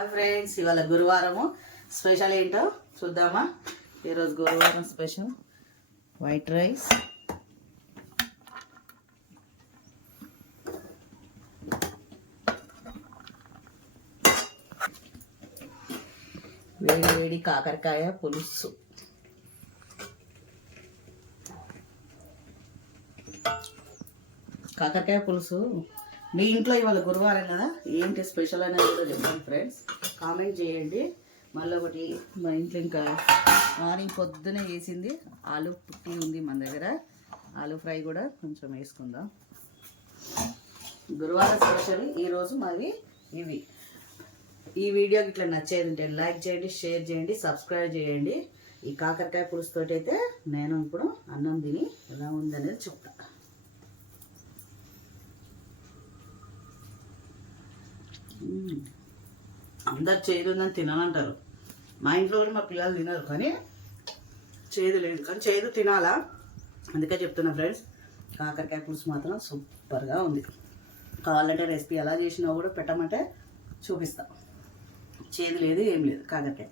Friends ఇవాళ గురువారము special ఏంటో చూద్దామా. ఈరోజు గురువారం స్పెషల్ వైట్ రైస్, వేడి వేడి కాకరకాయ పులుసు, కాకరకాయ పులుసు. మీ ఇంట్లో ఇవాళ గురువారం కదా, ఏంటి స్పెషల్ అనేది కూడా చెప్పండి ఫ్రెండ్స్, కామెంట్ చేయండి. మళ్ళీ ఒకటి మా ఇంట్లో ఇంకా మార్నింగ్ పొద్దునే వేసింది ఆలు పుట్టి ఉంది మన దగ్గర, ఆలు ఫ్రై కూడా కొంచెం వేసుకుందాం. గురువారం స్పెషల్ ఈరోజు మావి ఇవి. ఈ వీడియోకి ఇట్లా నచ్చేది ఉంటే లైక్ చేయండి, షేర్ చేయండి, సబ్స్క్రైబ్ చేయండి. ఈ కాకరకాయ పులుసుతోటి అయితే నేను ఇప్పుడు అన్నం తిని ఎలా ఉందనేది చెప్తా. అందరు చేదు ఉందని తిననంటారు. మా ఇంట్లో కూడా మా పిల్లలు తినరు, కానీ చేదు లేదు, కానీ చేదు తినాలా, అందుకే చెప్తున్నా ఫ్రెండ్స్. కాకరకాయ పులుసు మాత్రం సూపర్గా ఉంది. కావాలంటే రెసిపీ ఎలా చేసినా కూడా పెట్టమంటే చూపిస్తా. చేదు లేదు, ఏం లేదు కాకరకాయ.